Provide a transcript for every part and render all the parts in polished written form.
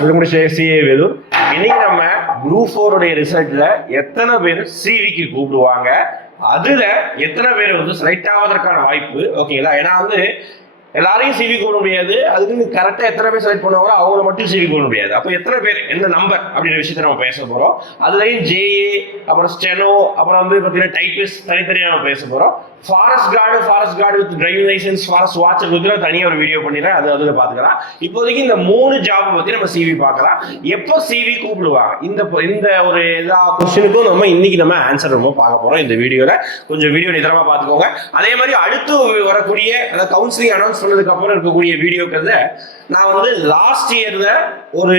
Welcome to CA Vellore. இன்னைக்கு நம்ம group 4 உடைய ரிசல்ட்ல எத்தனை பேர் சிவிக்கு கூப்பிடுவாங்க, அதுல எத்தனை பேர் வந்து செலக்ட் ஆவதற்கான வாய்ப்பு ஓகேங்களா. ஏன்னா வந்து எல்லாரையும் சிவி கூப்பிட முடியாது, அதுக்கு கரெக்டா எத்தனை பேர் செலக்ட் பண்ணுவாங்களோ அவங்கள மட்டும் சிவி கூப்பிட முடியாது. அப்போ எத்தனை பேர் எந்த நம்பர் அப்படின்ற விஷயத்த நம்ம பேச போறோம். அதுலயும் ஜேஏ அப்புறம் ஸ்டெனோ அப்புறம் வந்து பார்த்தீங்கன்னா டைபிஸ்ட் தனித்தனியாக நம்ம பேச போறோம். Forest guard with driving licence, forest watcher பத்தி தனியாக ஒரு வீடியோ பண்ணிடுறேன், அது அதில் பார்த்துக்கலாம். இப்போதைக்கு இந்த 3 ஜாப் பத்தி நம்ம சிவி பார்க்கலாம். எப்போ சிவி கூப்பிடுவாங்க இந்த ஒரு எல்லா கொஸ்டினுக்கும் நம்ம ஆன்சர் ரொம்ப பார்க்க போறோம் இந்த வீடியோல. கொஞ்சம் வீடியோ நிதானமா பார்த்துக்கோங்க. அதே மாதிரி அடுத்து வரக்கூடிய கவுன்சிலிங் அனௌன்ஸ் பண்ணதுக்கு அப்புறம் இருக்கக்கூடிய வீடியோக்கள் நான் வந்து லாஸ்ட் இயர்ல ஒரு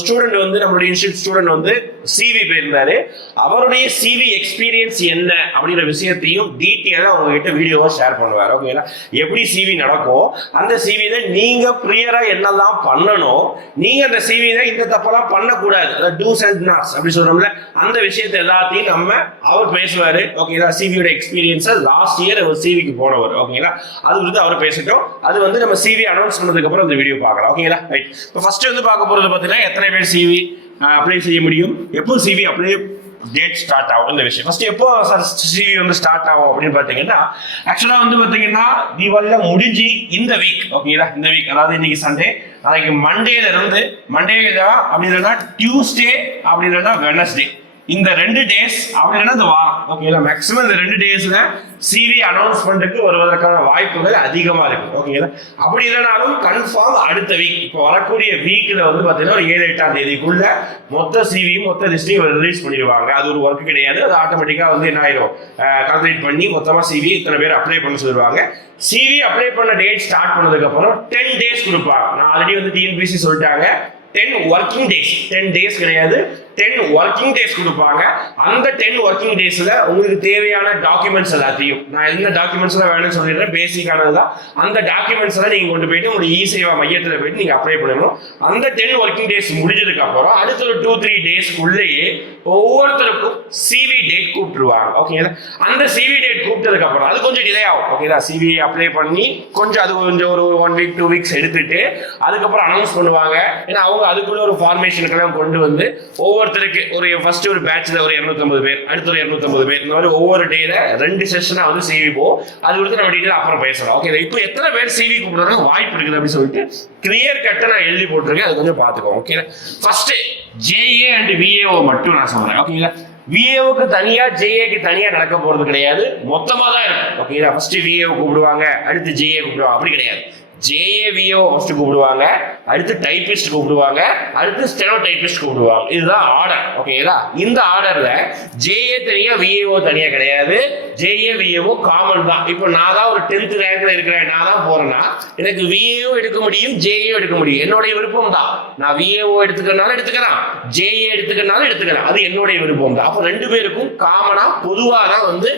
ஸ்டூடெண்ட் வந்து நம்மளுடைய இன்ஸ்டியூட் ஸ்டூடெண்ட் வந்து சிவி போயிருந்தாரு. அவருடைய சிவி எக்ஸ்பீரியன்ஸ் என்ன அப்படிங்கிற விஷயத்தையும் டீட்டெயிலா உங்ககிட்ட வீடியோவா ஷேர் பண்ணுவார் ஓகேங்களா. எப்படி சிவி நடக்கும், அந்த சிவில நீங்க ப்ரியரா என்னெல்லாம் பண்ணணும், நீங்க அந்த சிவில இந்த தப்பெல்லாம் பண்ணக்கூடாது, டூஸ் அண்ட் நாட்ஸ் அப்படி சொல்றோம்ல, அந்த விஷயத்தை எல்லாத்தையும் அவர் பேசுவாரு ஓகேங்களா. சிவியோட எக்ஸ்பீரியன்ஸ் லாஸ்ட் இயர் அவர் சிவிக்கு போனவர் ஓகேங்களா, அது வந்து அவர் பேசிட்டோம். அது வந்து நம்ம சிவி அனௌன்ஸ் பண்ணதுக்கு அப்புறம் இந்த வீடியோ பார்க்கலாம் ஓகேங்களா. ரைட், இப்போ ஃபர்ஸ்ட் வந்து பார்க்க போறது பார்த்தீங்கன்னா எத்தனை பேர் சிவி அப்ளை செய்ய முடியும், எப்போ சிவி அப்ளை டேட் ஸ்டார்ட் ஆகும் இந்த விஷயம். ஃபர்ஸ்ட் எப்போ சிவி வந்து ஸ்டார்ட் ஆகும் அப்படின்னு பார்த்தீங்கன்னா, ஆக்சுவலா வந்து பார்த்தீங்கன்னா தீபாவளியில முடிஞ்சு இந்த வீக் ஓகேங்களா. இந்த வீக் அதாவது இன்னைக்கு சண்டே, நாளைக்கு மண்டேல இருந்து மண்டே அப்படி இல்லைன்னா டியூஸ்டே அப்படி இல்லைன்னா வெனஸ்டே, இந்த 2 டேஸ் அப்படி இல்லைன்னா இந்த வாரம் ஓகேங்களா. மேக்ஸிமம் இந்த 2 டேஸ்ல சிவி அனௌன்ஸ்மெண்ட்டுக்கு வருவதற்கான வாய்ப்புகள் அதிகமா இருக்கு ஓகேங்களா. அப்படி இல்லைனாலும் கன்ஃபார்ம் அடுத்த வீக், இப்போ வரக்கூடிய வீக்ல வந்து பாத்தீங்கன்னா ஒரு 7-8ஆம் தேதிக்குள்ள மொத்த சிவியும் மொத்த லிஸ்டையும் ரிலீஸ் பண்ணிடுவாங்க. அது ஒரு ஒர்க் கிடையாது, அது ஆட்டோமேட்டிக்கா வந்து என்ன ஆயிரும், கால்குலேட் பண்ணி மொத்தமா சிவி இத்தனை பேர் அப்ளை பண்ண சொல்லுவாங்க. சிவி அப்ளை பண்ண டேட் ஸ்டார்ட் பண்ணதுக்கு அப்புறம் 10 டேஸ் கொடுப்பாங்க. நான் ஆல்ரெடி வந்து டிஎன்பிசி சொல்லிட்டாங்க 10 ஒர்க்கிங் டேஸ், 10 டேஸ் கிடையாது 10 ஒர்க்கிங் டேஸ் கொடுப்பாங்க. அந்த 10 ஒர்க்கிங் டேஸ்ல உங்களுக்கு தேவையான டாக்குமெண்ட்ஸ் எல்லாத்தையும், நான் என்ன டாக்குமெண்ட்ஸ் எல்லாம் வேணும்னு சொல்லிடுறேன், பேசிக்கானதுதான். அந்த டாக்குமெண்ட்ஸ் எல்லாம் நீங்க கொண்டு போயிட்டு உங்க இ-சேவா மையத்தில் போயிட்டு நீங்க அப்ளை பண்ணணும். அந்த 10 ஒர்க்கிங் டேஸ் முடிஞ்சதுக்கு அப்புறம் அடுத்த ஒரு 2-3 டேஸ்க்குள்ளேயே ஒவ்வொருத்தருக்கும் சிவி டேட் கூப்பிட்டுருவாங்க ஓகேங்களா. அந்த சிவி டேட் கூப்பிட்டதுக்கு அப்புறம் அது கொஞ்சம் டிலே ஆகும் ஓகேங்களா. சிவி அப்ளை பண்ணி கொஞ்சம் அது கொஞ்சம் ஒரு 1 வீக் 2 வீக்ஸ் எடுத்துட்டு அதுக்கப்புறம் அனௌன்ஸ் பண்ணுவாங்க. ஏன்னா அவங்க அதுக்குள்ள ஒரு ஃபார்மேஷனுக்கெல்லாம் கொண்டு வந்து ஒவ்வொருத்தருக்கு ஒரு ஃபர்ஸ்ட் ஒரு பேட்ச்ல ஒரு 250 பேர், அடுத்த ஒரு 250 பேர், இந்த மாதிரி ஒவ்வொரு டேல 2 செஷனா வந்து சிவி போகும். அது கொடுத்து நம்ம டீட்டெயில் அப்புறம் பேசலாம் ஓகே. இப்போ எத்தனை பேர் சிவி கூப்பிடுறாங்க வாய்ப்பு இருக்குது அப்படின்னு சொல்லிட்டு கிளியர் கட்டை நான் எழுதி போட்டிருக்கேன், அது கொஞ்சம் பார்த்துக்கோங்க okay. First JA and VAO மட்டும் நான் சொல்றேன் ஓகேங்களா. விஏஓக்கு தனியா ஜேஏக்கு தனியா நடக்க போறது கிடையாது, மொத்தமா தான் இருக்கும் ஓகேங்களா. ஃபர்ஸ்ட் விஏஓ கூப்பிடுவாங்க, அடுத்து ஜேஏ கூப்பிடுவாங்க, அப்படி கிடையாது. ஜேஏ விஏஓ ஃபர்ஸ்ட் கூப்பிடுவாங்க, அடுத்து டைபிஸ்ட் கூப்பிடுவாங்க, அடுத்து ஸ்டெனோ டைபிஸ்ட் கூப்பிடுவாங்க. இதுதான் ஆர்டர் ஓகேங்களா. இந்த ஆர்டர்ல ஜேஏ தனியா விஏஓ தனியா கிடையாது, ஜேஏ விஏஓ காமன் தான். இப்போ நான் தான் ஒரு 10th ரேங்க்ல இருக்கிறேன், நான் தான் போறேன்னா எனக்கு விஏஓ எடுக்க முடியும், ஜேஏ எடுக்க முடியும், என்னுடைய விருப்பம் தான். நான் விஏஓ எடுத்துக்கிறனால எடுத்துக்கலாம், ஜேஏ எடுத்துக்கிறனால எடுத்துக்கலாம், அது என்னுடைய விருப்பம் தான். அப்போ 2 பேருக்கும் காமனா பொதுவா தான் வந்து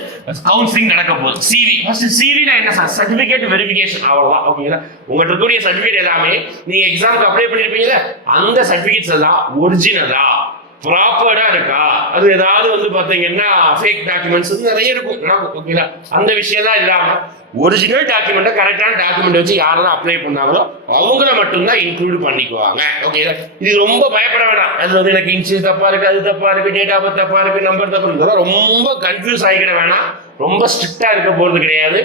கவுன்சிலிங் நடக்க போகுது. சிவி ஃபர்ஸ்ட் சிவில என்ன சர்டிபிகேட் வெரிஃபிகேஷன் அவ்வளவுதான் ஓகேங்களா. உங்கள்கிட்ட இருக்கக்கூடிய சர்டிபிகேட் எல்லாமே நீங்க எக்ஸாமுக்கு அப்ளை பண்ணிருப்பீங்கல்ல, அந்த சர்டிபிகேட்ஸ் எல்லாம் ஒரிஜினலா ப்ராப்பரா இருக்கா, அது ஏதாவது வந்து பாத்தீங்கன்னா ஃபேக் டாக்குமெண்ட்ஸ் நிறைய இருக்கும் ஓகேங்களா. அந்த விஷயம் தான் இல்லாம ஒரிஜினல் டாக்குமெண்ட்டை கரெக்டான டாக்குமெண்ட் வச்சு யாரெல்லாம் அப்ளை பண்ணாங்களோ அவங்கள மட்டும்தான் இன்க்ளூட் பண்ணிக்குவாங்க ஓகேங்களா. இது ரொம்ப பயப்பட வேணாம், அது வந்து எனக்கு இன்சியல் தப்பா இருக்கு, அது தப்பா இருக்கு, டேட் ஆஃப் பர்த் தப்பா இருக்கு, நம்பர் தப்பா இருக்கு, ரொம்ப கன்ஃபியூஸ் ஆகிக்கிட வேணாம். ரொம்ப ஸ்ட்ரிக்டா இருக்க போறது கிடையாது.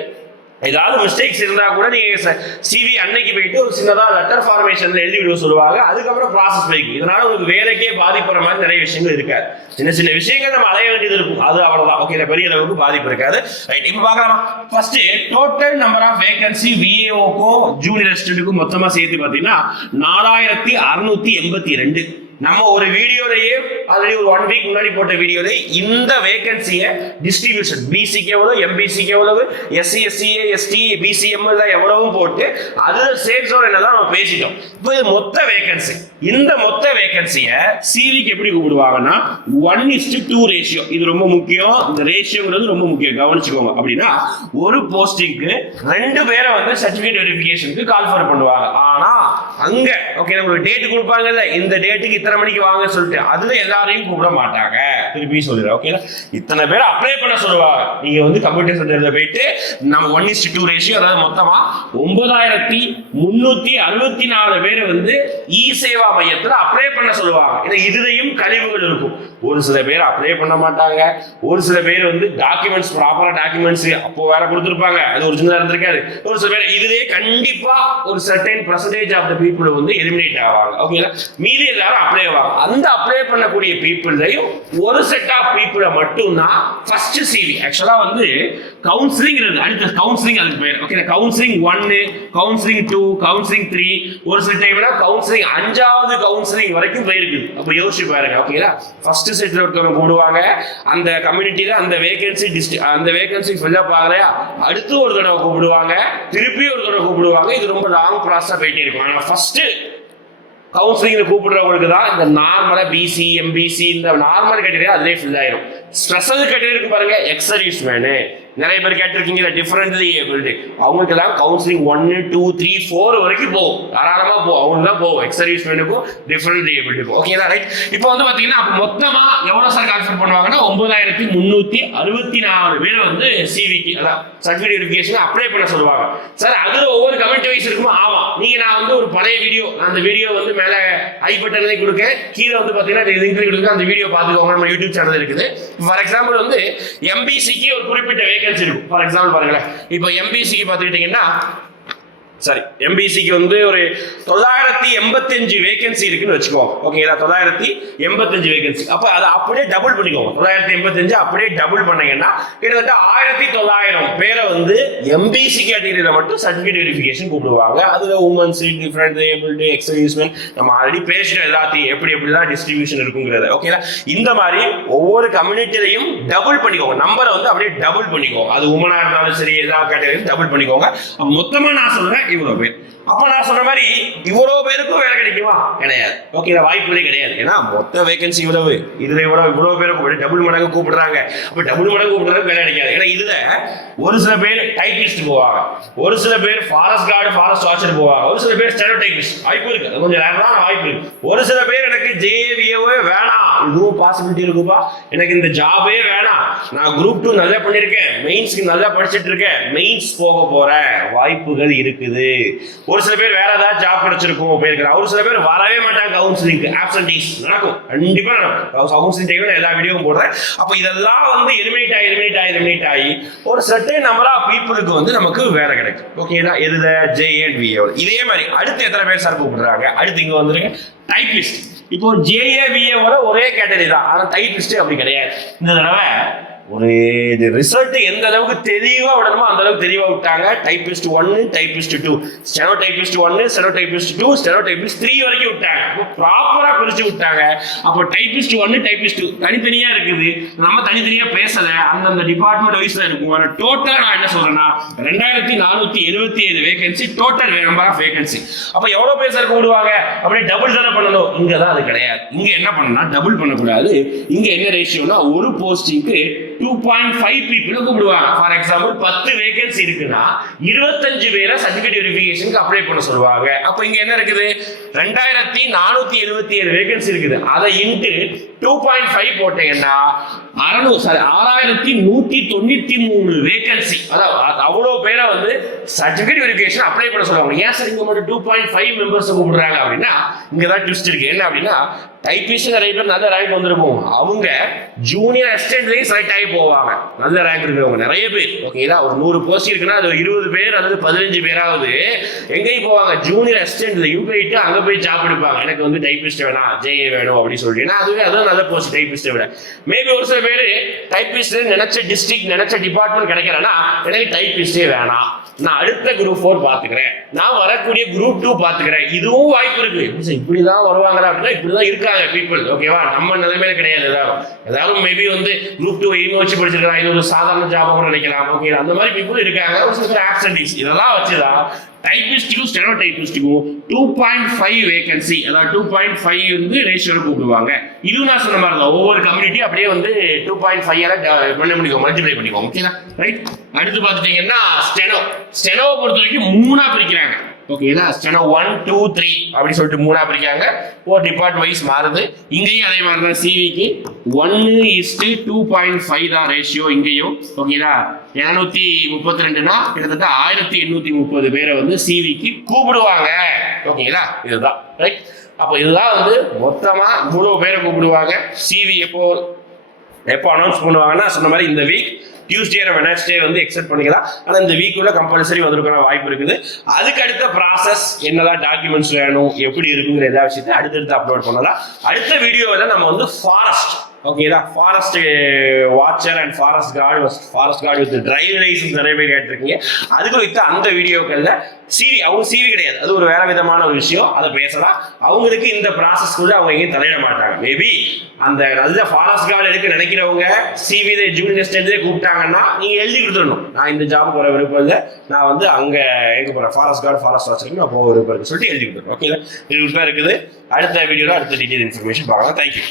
ஏதாவது மிஸ்டேக்ஸ் இருந்தா கூட நீங்க சிவி அன்னைக்கு போயிட்டு ஒரு சின்னதா லெட்டர் ஃபார்மேஷன்ல எழுதி விட சொல்லுவாங்க, அதுக்கப்புறம் ப்ராசஸ் போய்க்கு. இதனால உங்களுக்கு வேலைக்கே பாதிப்புற மாதிரி நிறைய விஷயங்கள் இருக்காது, சின்ன சின்ன விஷயங்கள் நம்ம அலைய வேண்டியது இருக்கும், அது அவ்வளவுதான் ஓகே. பெரிய அளவுக்கு பாதிப்பு இருக்காது. ரைட், இப்போ பார்க்கலாமா. First total number of vacancy விஏஓக்கும் ஜூனியர் அசிஸ்டன்ட்டுக்கும் மொத்தமா சேர்த்து பார்த்தீங்கன்னா 4682. நம்ம ஒரு வீடியோலயே ஆல்ரெடி ஒரு 1 வீக் முன்னாடி போட்ட வீடியோல இந்த வேகன்சியை டிஸ்ட்ரிபியூஷன் பிசிக்கு எவ்வளவு, எம்பிசிக்கு எவ்வளவு, எஸ்சி எஸ்சிஏ எஸ்டி பிசிஎம் எவ்வளவு போட்டு அதுல சேஃப் ஜோன் என்னதான் நம்ம பேசிட்டோம். இப்போ இது மொத்த வேகன்சி, இந்த மொத்த வேகன்சியை சிவிக்கு எப்படி கூப்பிடுவாங்கன்னா 1:2 ரேஷியோ. இது ரொம்ப முக்கியம், இந்த ரேஷியோங்கிறது ரொம்ப முக்கியம், கவனிச்சுக்கோங்க. அப்படின்னா ஒரு போஸ்டிங்க்கு 2 பேரை வந்து சர்டிபிகேட் வெரிஃபிகேஷனுக்கு கால் ஃபார் பண்ணுவாங்க. ஆனா அங்க ஓகே உங்களுக்கு டேட் கொடுப்பாங்கல்ல, இந்த டேட்டுக்கு இத்தனை மணிக்கு வாங்க சொல்லிட்டு அதுல எல்லாரையும் கூப்பிட மாட்டாங்க. திருப்பி சொல்லிடுறேன் ஓகே. இத்தனை பேர் அப்ளை பண்ண சொல்லுவாங்க. நீங்க வந்து கம்ப்யூட்டர் சென்டர்ல போயிட்டு நம்ம 1:2 ரேஷியோ, அதாவது மொத்தமா 9364 பேரை வந்து இ சேவா மையத்துல அப்ளை பண்ண சொல்லுவாங்க. ஏன்னா இதுலயும் கழிவுகள் இருக்கும். ஒரு சில பேர் அப்ளை பண்ண மாட்டாங்க, ஒரு சில பேர் வந்து டாக்குமெண்ட்ஸ் ப்ராப்பரா டாக்குமெண்ட்ஸ் அப்போ வேற கொடுத்துருப்பாங்க, அது ஒரிஜினலா இருந்திருக்காது. ஒரு சில பேர் இதுலயே கண்டிப்பா ஒரு certain percentage of the people வந்து எலிமினேட் ஆவாங்க. ஓகேங்களா, மீதி எல்லாரும் அப்ளை ஆவாங்க. அந்த அப்ளை பண்ணக்கூடிய பீப்புள்லையும் ஒரு செட் ஆஃப் பீப்புளை மட்டும் தான் ஃபர்ஸ்ட் சிவி. ஆக்சுவலா வந்து கவுன்சிலிங் அடுத்த கவுன்சிலிங் அதுக்கு பேர். ஓகே, கவுன்சிலிங் 1, கவுன்சிலிங் 2, கவுன்சிலிங் 3, ஒரு சில டைம்ல கவுன்சிலிங் 5வது கவுன்சிலிங் வரைக்கும் போயிருக்கு. அப்ப யோசிச்சு பாருங்க. ஓகேங்களா, ஃபர்ஸ்ட் செட்ல ஒருத்தவங்க கூடுவாங்க, அந்த கம்யூனிட்டியில அந்த வேகன்சி ஃபில் அப் ஆகலையா, அடுத்து ஒரு தடவை கூப்பிடுவாங்க, திருப்பி ஒரு தடவை கூப்பிடுவாங்க. இது ரொம்ப லாங் ப்ராசஸா போயிட்டே இருக்கும். ஆனா ஃபர்ஸ்ட் கவுன்சிலிங்ல கூப்பிடுறவங்களுக்கு தான் இந்த நார்மலா பிசி எம்பிசி இந்த நார்மல் கேட்டகரி அதிலே ஃபில் ஆயிரும். ஸ்பெஷல் கேட்டகரி இருக்கு பாருங்க, எக்ஸ் சர்வீஸ் மேனு, நிறைய பேர் கேட்டிருக்கீங்க டிஃபரெண்ட்லி ஏபிள்டு, அவங்களுக்கு எல்லாம் கவுன்சிலிங் 1, 2, 3, 4 வரைக்கும் போகும், தாராளமா போகும். அவங்களுக்கு தான் போகும், எக்ஸ் சர்வீஸ் மேனுக்கும் டிஃபரெண்ட்லி ஏபிள்டுக்கும். ஓகேங்களா, ரைட். இப்போ வந்து பாத்தீங்கன்னா மொத்தமா எவ்வளவு சார் கால்குலேட் பண்ணுவாங்கன்னா 9364 பேரை வந்து சிவிக்கு அதான் சர்டிஃபிகேட் வெரிஃபிகேஷன் அப்ளை பண்ண சொல்லுவாங்க. சார் அதுல ஒவ்வொரு கமெண்ட் வைஸ் இருக்குமா? ஆமா, நீங்க நான் வந்து ஒரு பழைய வீடியோ, அந்த வீடியோ வந்து மேல ஐ பட்டன்ல கொடுக்க, கீழே வந்து பாத்தீங்கன்னா லிங்க் கொடுக்க, அந்த வீடியோ பாத்துக்கோங்க. நம்ம யூடியூப் சேனல் இருக்குது. ஃபார் எக்ஸாம்பிள் வந்து எம்பிசிக்கு ஒரு குறிப்பிட்ட வேகன்சி இருக்கும். ஃபார் எக்ஸாம்பிள் பாருங்களேன், இப்போ எம்பிசிக்கு பார்த்துக்கிட்டீங்கன்னா சரி எம்பிசிக்கு வந்து ஒரு 985 வேகன்சி இருக்குன்னு வச்சுக்கோங்க. ஓகேங்களா, 985 வேகன்சி. அப்ப அதை அப்படியே டபுள் பண்ணிக்கோங்க. 985 அப்படியே டபுள் பண்ணீங்கன்னா கிட்டத்தட்ட 1900 பேரை வந்து எம்பிசி கேட்டகரியில மட்டும் சர்டிஃபிகேட் வெரிஃபிகேஷன் கூப்பிடுவாங்க. அதுல women's, different abled, X serviceman, நம்ம ஆல்ரெடி பேசிட்டோம் எல்லாத்தையும் எப்படி எப்படிதான் டிஸ்ட்ரிபியூஷன் இருக்குங்கிறது. ஓகேங்களா, இந்த மாதிரி ஒவ்வொரு கம்யூனிட்டிலையும் டபுள் பண்ணிக்கோங்க. நம்பரை வந்து அப்படியே டபுள் பண்ணிக்கோங்க. அது உமனா இருந்தாலும் சரி, ஏதாவது கேட்டகரி டபுள் பண்ணிக்கோங்க. மொத்தமா நான் சொல்றேன் இவ்வளவு பேர். அப்ப நான் சொல்ற மாதிரி இவ்வளவு பேருக்கும் வேலை கிடைக்குமா? கிடையாது. ஓகே, வாய்ப்புகளே கிடையாது. ஏன்னா மொத்த வேகன்சி இவ்வளவு, இதுல இவ்வளவு பேருக்கு டபுள் மடங்கு கூப்பிடுறாங்க. அப்ப டபுள் மடங்கு கூப்பிடுறது வேலை கிடைக்காது. ஏன்னா இதுல ஒரு சில பேர் டைபிஸ்ட் போவாங்க, ஒரு சில பேர் ஃபாரஸ்ட் கார்டு, ஃபாரஸ்ட் வாட்சர் போவாங்க, ஒரு சில பேர் ஸ்டெனோ டைபிஸ்ட். வாய்ப்பு இருக்கு, கொஞ்சம் ரேரான வாய்ப்பு இருக்கு. ஒரு சில பேர் எனக்கு ஜேவிஏவே வேணாம், இதுவும் பாசிபிலிட்டி இருக்குப்பா, எனக்கு இந்த ஜாபே வேணாம், நான் குரூப் 2 நல்லா பண்ணிருக்கேன், மெயின்ஸ்க்கு நல்லா படிச்சுட்டு இருக்கேன், மெயின்ஸ் போக போறேன், வாய்ப்புகள் இருக்குது. ஒரு சில பேர் வேற ஏதாவது ஜாப் கிடைச்சிருக்கும் போயிருக்கிறார். ஒரு சில பேர் வரவே மாட்டாங்க கவுன்சிலிங், ஆப்சன்டீஸ் நடக்கும், கண்டிப்பா நடக்கும். கவுன்சிலிங் டைம்ல எல்லா வீடியோவும் போடுறேன். அப்ப இதெல்லாம் வந்து எலிமினேட் ஆகி ஒரு சர்டன் நம்பர் ஆஃப் பீப்புளுக்கு வந்து நமக்கு வேலை கிடைக்கும். ஓகேங்களா, எதுல JAVA. இதே மாதிரி அடுத்து எத்தனை பேர் சார் கூப்பிடுறாங்க? அடுத்து இங்க வந்துருங்க டைபிஸ்ட். இப்போ JAVA ஒரே கேட்டகரி தான், ஆனா டைபிஸ்ட் அப்படி கிடையாது. இந்த தடவை ஒரு ரிசல்ட் எந்த அளவுக்கு தெளிவா விடணுமோ அந்த அளவுக்கு தெளிவா விட்டாங்க. Typist 1, typist 2, steno typist 1, steno typist 2, steno typist 3 வரைக்கும் விட்டாங்க. ப்ராப்பரா பிரிச்சு விட்டாங்க. அப்போ டைபிஸ்ட் 1, டைபிஸ்ட் 2 தனித்தனியா இருக்குது. நம்ம தனித்தனியா பேசல, அந்தந்த டிபார்ட்மெண்ட் வைஸ்ல இருக்கும். ஆனா டோட்டலா நான் என்ன சொல்றேன்னா 2477 vacancy total number of vacancy. அப்ப எவ்வளவு பேர் சார் கூடுவாங்க? அப்படியே டபுள் தானே பண்ணணும். இங்க தான் அது கிடையாது. இங்க என்ன பண்ணணும்னா டபுள் பண்ணக்கூடாது. இங்க என்ன ரேஷியோனா ஒரு போஸ்டிங்க்கு 2.5 people கூப்பிடுவாங்க. ஃபார் எக்ஸாம்பிள் 10 வேகன்சி இருக்குன்னா 25 பேரை சர்டிஃபிகேட் வெரிஃபிகேஷனுக்கு அப்ளை பண்ண சொல்லுவாங்க. அப்ப இங்க என்ன இருக்குது? 2477 வேகன்சி இருக்குது. அதை இன்டு 2.5 போட்டீங்கன்னா 6193 வேகன்சி. அதாவது அவ்வளவு பேரை வந்து சர்டிஃபிகேட் வெரிஃபிகேஷன் அப்ளை பண்ண சொல்லுவாங்க. ஏன் சார் இங்க மட்டும் 2.5 மெம்பர்ஸ் கூப்பிடுறாங்க அப்படின்னா இங்க தான் ட்விஸ்ட் இருக்கு. என்ன அப்படின்னா டைபிஸ்ட் நிறைய பேர் நல்ல ரேங்க் வந்திருக்கும், அவங்க ஜூனியர் அசிஸ்டன்ட்லயும் செலக்ட் ஆகி போவாங்க. நல்ல ரேங்க் இருக்கிறவங்க நிறைய பேர். ஓகேங்களா, ஒரு 100 போஸ்ட் இருக்குன்னா அது 20 பேர் அல்லது 15 பேராவது எங்கேயும் போவாங்க, ஜூனியர் அசிஸ்டன்ட்லயும் போயிட்டு அங்க போய் ஜாப் எடுப்பாங்க. எனக்கு வந்து டைபிஸ்ட் வேணாம், JA வேணும் அப்படின்னு சொல்லிட்டு. ஏன்னா அதுதான் நல்ல போஸ்ட் டைபிஸ்ட் விட. மேபி ஒரு சில பேர் டைபிஸ்ட் நினைச்ச டிஸ்ட்ரிக்ட் நினைச்ச டிபார்ட்மெண்ட் கிடைக்கலன்னா எனக்கு டைபிஸ்டே வேணாம், நான் அடுத்த குரூப் 4 பாத்துக்கிறேன், நான் வரக்கூடிய குரூப் 2 பாத்துக்கிறேன். இதுவும் வாய்ப்பு இருக்கு. இப்படிதான் வருவாங்க அப்படின்னா இப்படிதான் இருக்காங்க பீப்புள். ஓகேவா, நம்ம நிலைமையில கிடையாது. ஏதாவது மேபி வந்து குரூப் 2 எய்ம் வச்சு படிச்சிருக்கலாம், இது ஒரு சாதாரண ஜாப் கூட நினைக்கலாம். ஓகே, அந்த மாதிரி பீப்புள் இருக்காங்க. ஒரு சில பேர் ஆப்சன்டீஸ். இதெல்லாம் வச்சுதான் டைபிஸ்டுக்கும் ஸ்டெனோ டைபிஸ்டுக்கும் 2.5 வேகன்சி, அதாவது 2.5 வந்து ரேஷியோல கூப்பிடுவாங்க. இது நான் சொன்ன மாதிரி தான் ஒவ்வொரு கம்யூனிட்டி அப்படியே வந்து 2.5 மல்டிப்ளை பண்ணிக்கோங்க. ஓகேங்களா, ரைட். அடுத்து பார்த்துட்டீங்கன்னா ஸ்டெனோவை பொறுத்த வரைக்கும் 3 பிரிக்கிறாங்க. ஓகேங்களா. ஸ்டெனோ 1 2 3 அப்படி சொல்லிட்டு 3 பிரிக்காங்க. ஒரு டிபார்ட் வைஸ் மாறுது. இங்கேயும் அதே மாதிரி தான் சிவிக்கு 1:2.5 தான் ரேஷியோ இங்கேயும். ஓகேங்களா. 732னா கிட்டத்தட்ட 1830 பேரை வந்து சிவிக்கு கூப்பிடுவாங்க. ஓகேங்களா. இதுதான் ரைட். அப்போ இதுதான் வந்து மொத்தமா இவ்வளவு பேரை கூப்பிடுவாங்க. சிவி எப்போ அனௌன்ஸ் பண்ணுவாங்கன்னா சொன்ன மாதிரி இந்த வீக் டியூஸ்டே வெனஸ்டே வந்து எக்ஸெப்ட் பண்ணிக்கலாம். ஆனால் இந்த வீக்குள்ள கம்பல்சரி வந்திருக்கிற வாய்ப்பு இருக்குது. அதுக்கு அடுத்த ப்ராசஸ் என்னதான் டாக்குமெண்ட்ஸ் வேணும் எப்படி இருக்குங்கிற எல்லா விஷயத்தையும் அடுத்தடுத்து அப்லோட் பண்ணலாம். அடுத்த வீடியோவில் நம்ம வந்து ஃபாரஸ்ட் ஓகேதா forest watcher and forest guard with driving licence நிறைய பேர் கேட்டிருக்கீங்க. அதுக்கு வைத்த அந்த வீடியோக்கள்ல அவங்க சிவி கிடையாது, அது ஒரு வேற விதமான ஒரு விஷயம், அதை பேசலாம். அவங்களுக்கு இந்த ப்ராசஸ் கூட அவங்க எங்கேயும் தலையிட மாட்டாங்க. மேபி அந்த நல்ல ஃபாரஸ்ட் கார்டு எடுக்க நினைக்கிறவங்க சிவி ஜூனியர் ஸ்டேஜ்லேயே கூப்பிட்டாங்கன்னா நீங்க எழுதி கொடுத்துடணும், நான் இந்த ஜாபுக்கு வர விருப்பம் இல்லை, நான் வந்து அங்க எங்க போறேன் ஃபாரஸ்ட் கார்டு ஃபாரஸ்ட் வாட்சருக்கு நான் போக விருப்பம் இருக்குன்னு சொல்லிட்டு எழுதி கொடுத்துருணும். ஓகே, இது இருக்குது. அடுத்த வீடியோல அடுத்த டீட்டெயில் இன்ஃபர்மேஷன் பார்க்கலாம். தேங்க்யூ.